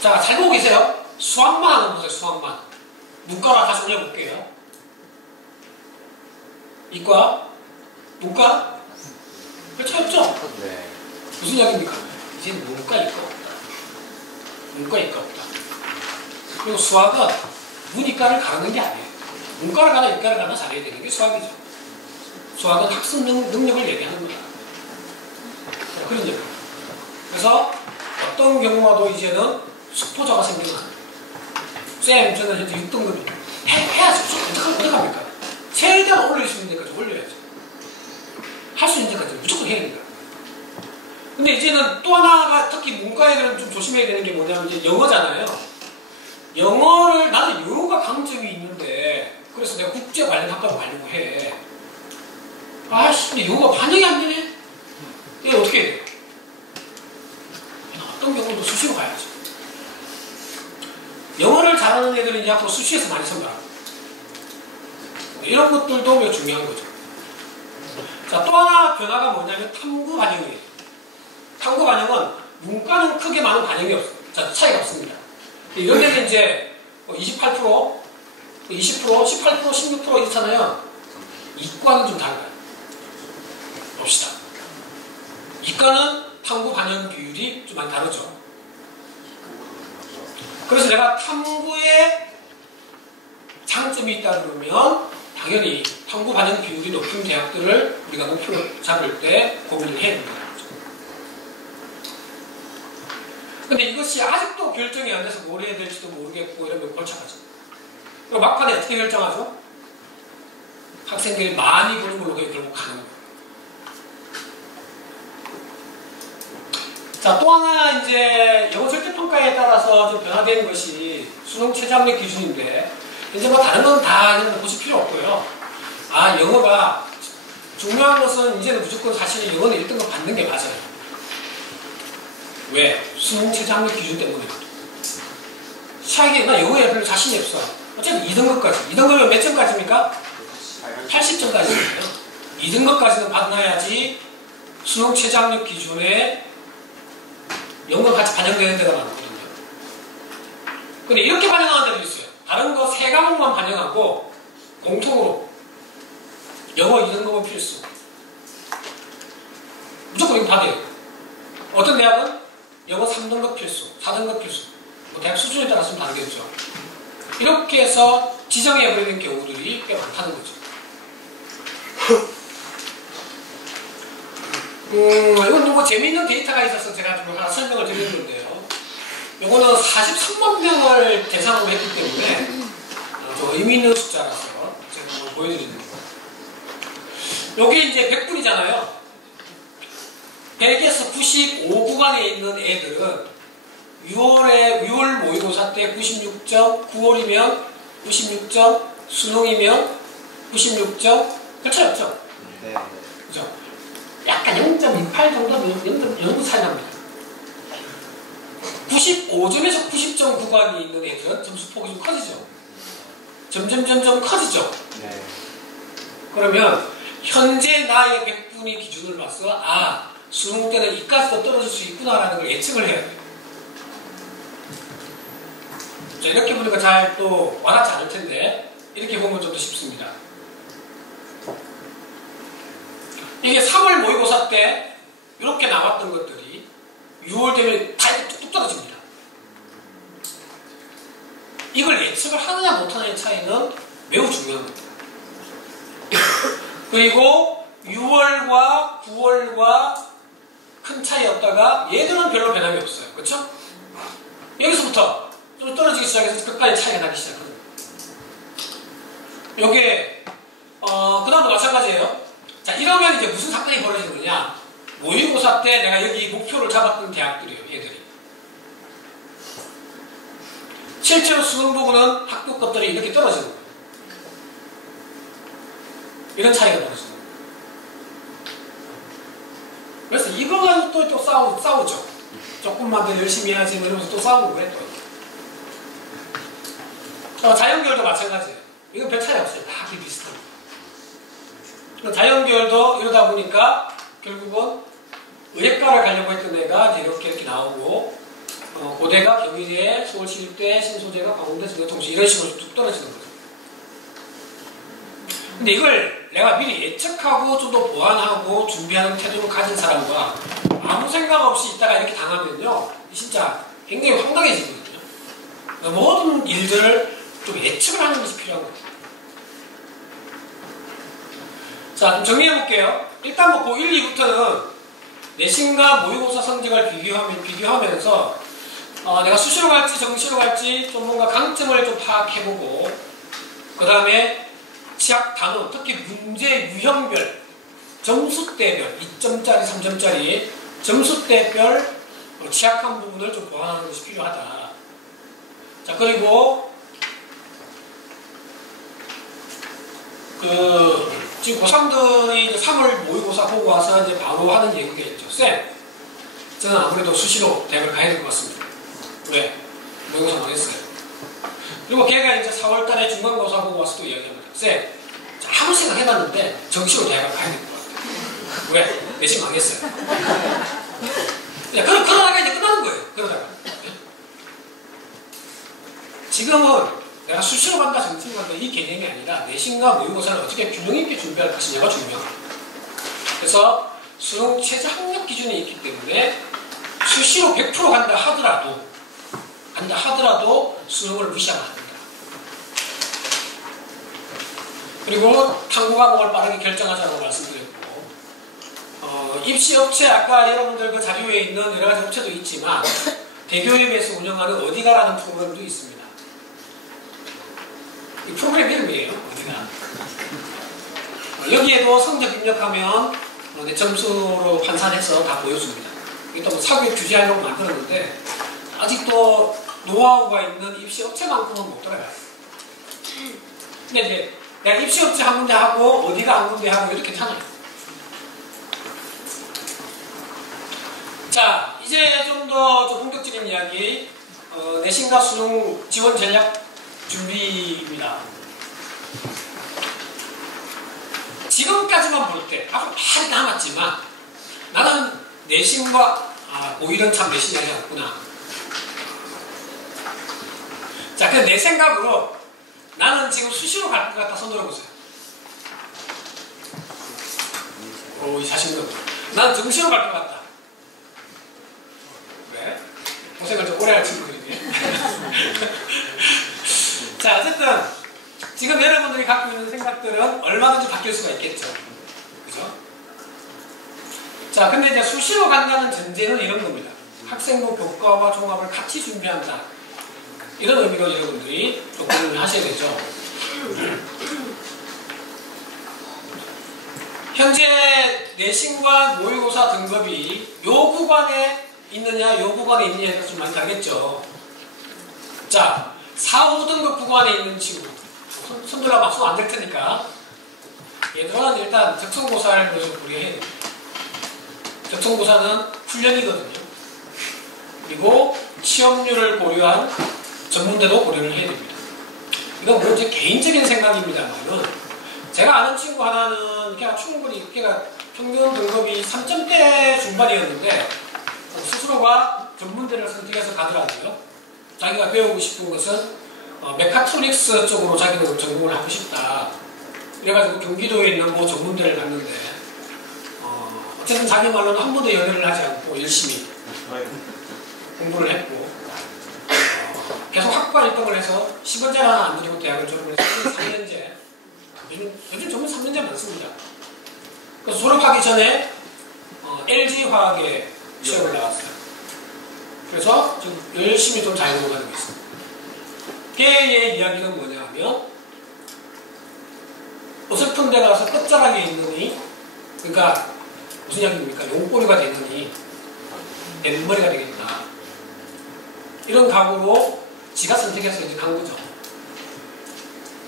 자, 잘 보고 계세요. 수학만 한번 보세요. 수학만. 문과랑 다시 올려볼게요. 이과, 문과, 별 차이 없죠? 네. 무슨 이야기입니까? 이제 문과, 이과 없다. 문과, 이과 없다. 그리고 수학은 문이과를 가르는 게 아니에요. 문과를 가나 이과를 가나 잘해야 되는 게 수학이죠. 수학은 학습 능력을 얘기하는 거야. 그런 얘기예요. 그래서 어떤 경우와도 이제는 수포자가 생기면 안 돼요. 쌤, 저는 현재 6등급입니다. 해야죠. 어떡합니까? 최대한 올릴 수 있는 데까지 올려야죠. 할 수 있는 데까지 무조건 해야 됩니다. 근데 이제는 또 하나가 특히 문과 애들은 좀 조심해야 되는 게 뭐냐면 이제 영어잖아요. 영어를 나는 영어가 강점이 있는데 그래서 내가 국제 관련 학과로 가려고 해. 아씨, 근데 영어가 반영이 안 되네? 이게 어떻게 해야 돼요? 어떤 경우도 수시로 가야죠. 영어를 잘하는 애들은 이제 앞으로 수시에서 많이 선발합니다. 이런 것들도 매우 중요한 거죠. 자, 또 하나 변화가 뭐냐면 탐구 반영이에요. 탐구 반영은 문과는 크게 많은 반영이 없어요. 자, 차이가 없습니다. 이런 데는 이제 28%, 20%, 18%, 16% 이렇잖아요. 이과는 좀 달라요. 봅시다. 이과는 탐구 반영 비율이 좀 많이 다르죠. 그래서 내가 탐구에 장점이 있다 그러면 당연히 탐구 반영 비율이 높은 대학들을 우리가 목표를 잡을 때 고민을 해야 된다는 거죠. 근데 이것이 아직도 결정이 안 돼서 뭘 해야 될지도 모르겠고 이러면 골치 아파져. 그리고 막판에 어떻게 결정하죠? 학생들이 많이 보는 걸로 결국 가는 거예요. 자, 또 하나 이제 영어 절대평가에 따라서 좀 변화되는 것이 수능 최저학력 기준인데 이제 뭐 다른 건 다 보실 필요 없고요. 아, 영어가 중요한 것은 이제는 무조건 사실 영어는 1등급 받는 게 맞아요. 왜? 수능 최저학력 기준 때문에. 시작에 나 영어에 별로 자신이 없어. 어쨌든 2등급까지. 2등급이면 몇 점까지입니까? 80점까지거든요. 2등급까지는 받아야지 수능 최저학력 기준에 영어가 같이 반영되는 데가 많거든요. 근데 이렇게 반영하는 데도 있어요. 다른 거 3과목만 반영하고 공통으로 영어 2등급은 필수. 무조건 이거 받아야 돼요. 어떤 대학은 영어 3등급 필수, 4등급 필수. 뭐 대학 수준에 따라서 다르겠죠. 이렇게 해서 지정해버리는 경우들이 꽤 많다는 거죠. 이건 뭐 재미있는 데이터가 있어서 제가 좀 하나 설명을 드리는 건데요. 이거는 43만 명을 대상으로 했기 때문에 좀 의미 있는 숫자라서 제가 한번 보여드리는 거예요. 여기 이제 100분이잖아요. 100에서 95 구간에 있는 애들은 6월 모의고사 때 96점, 9월이면 96점, 수능이면 96점, 그 차이 없죠? 네. 그죠? 약간 0.28 정도, 0.0 차이 납니다. 95점에서 90점 구간이 있는 애들은 점수폭이 좀 커지죠? 점점 커지죠? 네. 그러면 현재 나의 100분위 기준을 봐서 아, 수능 때는 이까지도 떨어질 수 있구나라는 걸 예측을 해야 돼요. 자, 이렇게 보니까 잘 또 와닿지 않을 텐데 이렇게 보면 좀 더 쉽습니다. 이게 3월 모의고사 때 이렇게 나왔던 것들이 6월 되면 다 이렇게 뚝뚝 떨어집니다. 이걸 예측을 하느냐 못하느냐의 차이는 매우 중요한 겁니다. 그리고 6월과 9월과 큰 차이 없다가 얘들은 별로 변함이 없어요. 그렇죠? 여기서부터 좀 떨어지기 시작해서 끝까지 차이가 나기 시작합니다. 요게 그 다음도 마찬가지예요. 자, 이러면 이제 무슨 사건이 벌어지는 거냐? 모의고사 때 내가 여기 목표를 잡았던 대학들이에요, 얘들이. 실제로 수능 보고는 학교 것들이 이렇게 떨어지는 거예요. 이런 차이가 벌어지는 거예요. 그래서 이거 가지고 또 싸우죠. 조금만 더 열심히 해야지 이러면서 또 싸우는 거예요, 또. 자연계열도 마찬가지예요. 이건 별 차이 없어요. 다 비슷합니다. 자연계열도 이러다 보니까 결국은 의예과를 가려고 했던 애가 이렇게 나오고 고대가 경희대, 서울시립대, 신소재가 광운대, 성균통시 이런 식으로 뚝 떨어지는 거죠. 근데 이걸 내가 미리 예측하고 좀 더 보완하고 준비하는 태도를 가진 사람과 아무 생각 없이 있다가 이렇게 당하면요, 진짜 굉장히 황당해지거든요. 모든 일들을 좀 예측을 하는 것이 필요한 거죠. 자, 좀 정리해볼게요. 일단 뭐 고1, 2부터는 내신과 모의고사 성적을 비교하면서 내가 수시로 갈지 정시로 갈지 좀 뭔가 강점을 좀 파악해보고, 그 다음에 취약 단원, 특히 문제 유형별, 점수대별, 2점짜리, 3점짜리 점수대별 취약한 부분을 좀 보완하는 것이 필요하다. 자, 그리고 지금 고3들이 3월 모의고사 보고 와서 이제 바로 하는 얘기겠죠. 쌤, 저는 아무래도 수시로 대학을 가야 될 것 같습니다. 왜? 모의고사 망했어요. 그리고 걔가 이제 4월 달에 중간고사 보고 와서 또 이야기합니다. 쌤, 아무 생각 해봤는데 정시로 대학을 가야 될 것 같아요. 왜? 내신 망했어요. 그러다가 이제 끝나는 거예요. 그러다가. 지금은 내가 수시로 간다, 정시로 간다 이 개념이 아니라 내신과 모의고사를 어떻게 균형 있게 준비할 것이냐가 중요합니다. 그래서 수능 최저 학력 기준이 있기 때문에 수시로 100% 간다 하더라도 수능을 무시하면 안 된다. 그리고 탐구 과목을 빠르게 결정하자고 말씀드렸고, 입시 업체, 아까 여러분들 그 자료에 있는 여러 가지 업체도 있지만 대교협에서 운영하는 어디가라는 프로그램도 있습니다. 이 프로그램 이름이에요. 어디가. 여기에도 성적 입력하면 내 점수로 환산해서 다 보여줍니다. 이게 또 사교육 규제하려고 만들었는데 아직도 노하우가 있는 입시 업체만큼은 못 들어가요. 근데 이제 내가 입시 업체 한 군데 하고 어디가 한 군데 하고 이렇게 하잖아요. 자, 이제 좀 더 본격적인 이야기, 내신과 수능 지원 전략 준비입니다. 지금까지만 볼 때, 앞으로 많이 남았지만, 나는 내신과, 오히려 참 내신 이야기 없구나. 자, 근데 내 생각으로, 나는 지금 수시로 갈 것 같다. 손 들어보세요. 이 자신감. 나는 정시로 갈 것 같다. 왜? 고생을 좀 오래 할 친구들이네. 자, 어쨌든 지금 여러분들이 갖고 있는 생각들은 얼마든지 바뀔 수가 있겠죠. 그죠? 자, 근데 이제 수시로 간다는 전제는 이런 겁니다. 학생부 교과와 종합을 같이 준비한다. 이런 의미로 여러분들이 좀 고민을 하셔야 되죠. 현재 내신과 모의고사 등급이 요 구간에 있느냐, 요 구간에 있느냐에 따라서 좀 많이 다르겠죠. 자, 4, 5등급 구간에 있는 친구. 손들어 막 손 안 될 테니까. 얘들은 일단 적성고사를 우리가 해야 됩니다. 적성고사는 훈련이거든요. 그리고 취업률을 고려한 전문대도 고려를 해야 됩니다. 이건 물론 제 개인적인 생각입니다만은, 제가 아는 친구 하나는 걔가 충분히, 걔가 평균 등급이 3점대 중반이었는데 스스로가 전문대를 선택해서 가더라고요. 자기가 배우고 싶은 것은 메카트로닉스 쪽으로 자기는 전공을 하고 싶다. 그래가지고 경기도에 있는 뭐 전문대를 갔는데 어쨌든 자기 말로는 한 번도 연애를 하지 않고 열심히 공부를 했고 계속 학과 활동을 해서 10원짜리 하나 안 들이고 대학을 졸업을 해서 3년제. 요즘 전문 3년제 많습니다. 그래서 졸업하기 전에 LG화학에 시험을 나왔어요. 그래서 지금 열심히 좀 잘 넘어가고 있습니다. 걔의 이야기는 뭐냐 하면, 어설픈 데 가서 끝자락에 있느니, 그러니까 무슨 이야기입니까? 용꼬리가 되느니 뱃머리가 되겠다. 이런 각오로 지가 선택해서 이제 간 거죠.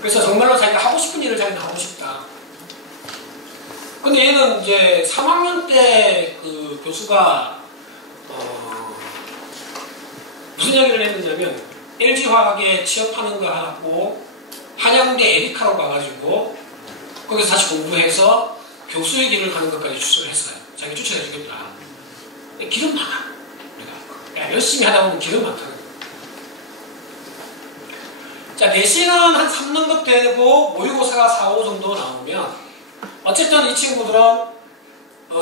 그래서 정말로 자기가 하고 싶은 일을 자기는 하고 싶다. 근데 얘는 이제 3학년 때 그 교수가 무슨 이야기를 했느냐면, LG화학에 취업하는 거 하고 한양대 에리카로 가가지고 거기서 다시 공부해서 교수의 길을 가는 것까지 추천을 했어요. 자기 추천해 주겠다. 길은 많아. 열심히 하다 보면 기회가 많다는 거예요. 자, 내신은 한 3등급 되고 모의고사가 4, 5 정도 나오면 어쨌든 이 친구들은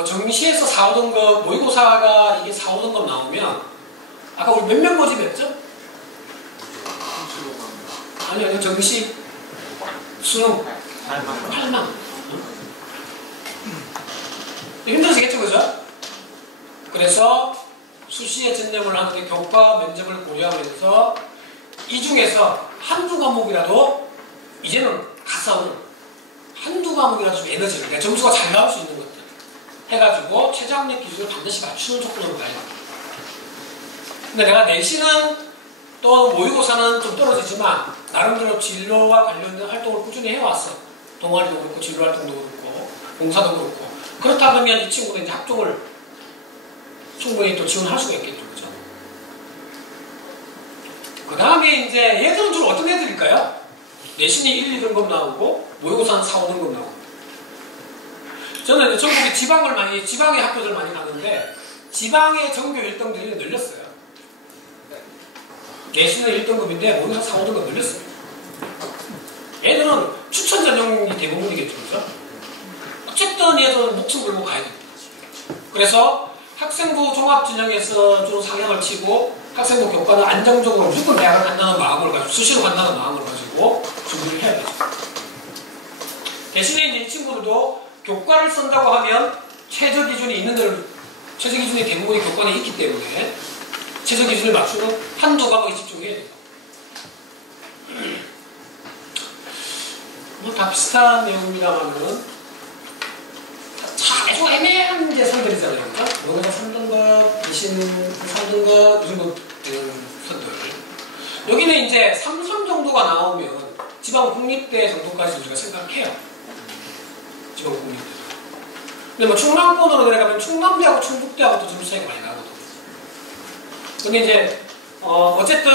정시에서 4, 5등급, 모의고사가 이게 4, 5등급 나오면 아까 우리 몇 명 모집했죠? 아니요, 정시 수능 8만. 힘들으시겠죠, 그죠? 그래서 수시에 전형을 하는데 교과 면접을 고려하면서 이 중에서 한두 과목이라도 이제는 가서는 한두 과목이라도 좀 에너지를, 내가 점수가 잘 나올 수 있는 것들 해가지고 최저학력 기준을 반드시 맞추는 조건으로 가야 됩니다. 근데 내가 내신은 또 모의고사는 좀 떨어지지만 나름대로 진로와 관련된 활동을 꾸준히 해왔어. 동아리도 그렇고 진로 활동도 그렇고 봉사도 그렇고. 그렇다 그러면 이 친구는 이제 학종을 충분히 또 지원할 수가 있겠죠, 그죠? 그 다음에 이제 얘들은 주로 어떤 애들일까요? 내신이 1, 2등급 나오고 모의고사는 4, 5등급 나오고. 저는 전국에 지방의 학교들 많이 가는데 지방의 전교 1등들이 늘렸어요. 내신은 1등급인데 모의고사 4, 5등급 늘렸어요. 얘들은 추천 전형이 대부분이겠죠, 그죠? 어쨌든 얘들은 목숨 걸고 가야 됩니다. 그래서 학생부 종합진영에서 좀 상향을 치고 학생부 교과는 안정적으로 무조건 대학을 간다는 마음을 가지고 수시로 간다는 마음을 가지고 준비를 해야 되죠. 대신에 이제 이 친구들도 교과를 쓴다고 하면 최저 기준이 있는 데를 최저 기준이 대부분의 교과는 있기 때문에 최저 기준을 맞추는 한두 과목에 집중해야 돼요. 뭐 다 비슷한 내용입니다만은 아주 애매한 선들이잖아요. 그렇죠? 모의고사 3등급, 내신 3등급 이 정도 되는 선들. 여기는 이제 3, 3 정도가 나오면 지방 국립대 정도까지 우리가 생각해요. 지방 국립대. 근데 뭐 충남권으로 내려가면 충남대하고 충북대하고 또 점수 차이가 많이 나거든요. 근데 이제 어쨌든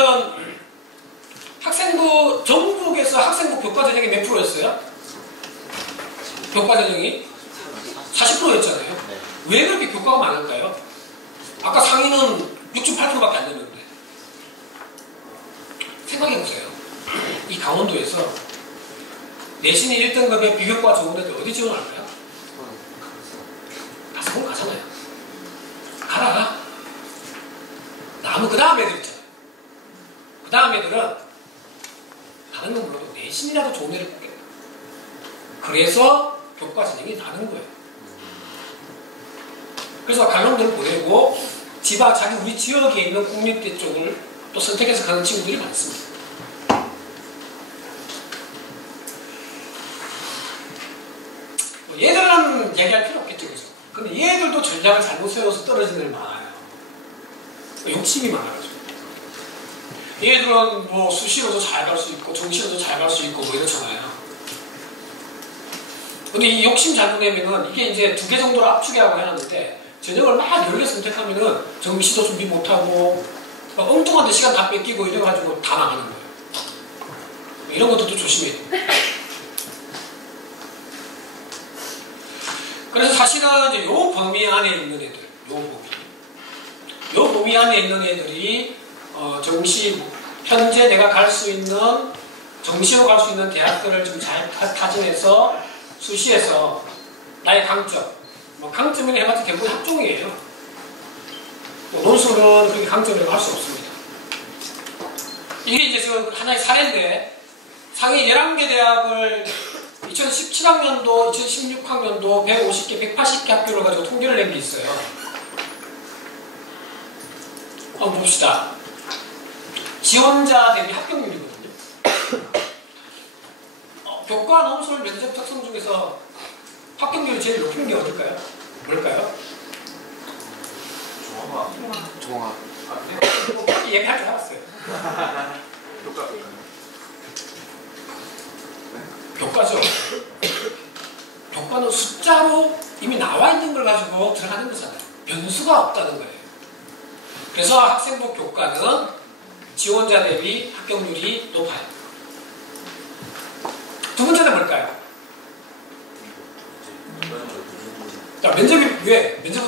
학생부 전국에서 학생부 교과 전형이 몇 프로였어요? 교과 전형이 40%였잖아요. 네. 왜 그렇게 교과가 많을까요? 아까 상위는 68%밖에 안 되는데. 생각해보세요. 이 강원도에서 내신이 1등급에 비교과 좋은 애들 어디 지원할까요? 다 서울 가잖아요. 가라. 나무 그 다음 애들 있잖아요. 그 다음 애들은 다른 건 몰라도 내신이라도 좋은 애를 뽑겠다. 그래서 교과 전형이 나는 거예요. 그래서 갈롱들을 보내고 자기 우리 지역에 있는 국립대 쪽을 또 선택해서 가는 친구들이 많습니다. 얘들은 얘기할 필요 없겠죠, 그죠? 근데 얘들도 전략을 잘못 세워서 떨어지는 애들 많아요. 욕심이 많아가지고. 얘들은 뭐 수시로도 잘 갈 수 있고 정시로도 잘 갈 수 있고 뭐 이렇잖아요. 근데 이 욕심 잘못 내면은 이게 이제 2개 정도로 압축이라고 해놨는데 전형을 막 열려 선택하면은 정시도 준비 못하고 막 엉뚱한 데 시간 다 뺏기고 이래가지고 다 나가는 거예요. 이런 것도 조심해야 돼요. 그래서 사실은 이제 요 범위 안에 있는 애들, 요 범위 안에 있는 애들이 정시, 현재 내가 갈 수 있는 정시로 갈 수 있는 대학들을 좀 잘 타진해서 수시에서 나의 강점, 뭐 강점이라 해봤자 대부분 학종이에요. 뭐 논술은 그렇게 강점이라고 할 수 없습니다. 이게 이제 지금 하나의 사례인데 상위 11개 대학을 2017학년도, 2016학년도 150개, 180개 학교를 가지고 통계를 낸 게 있어요. 한번 봅시다. 지원자 대비 합격률이거든요. 교과, 논술, 면접 특성 중에서 합격률이 제일 높은 게 어딜까요? 뭘까요? 종합. 그렇게 얘기할 줄 알았어요. 교과죠. 교과는 숫자로 이미 나와 있는 걸 가지고 들어가는 거잖아요. 변수가 없다는 거예요. 그래서 학생부 교과는 지원자 대비 합격률이 높아요. 두 번째는 뭘까요? 자, 면접이 왜? 면접은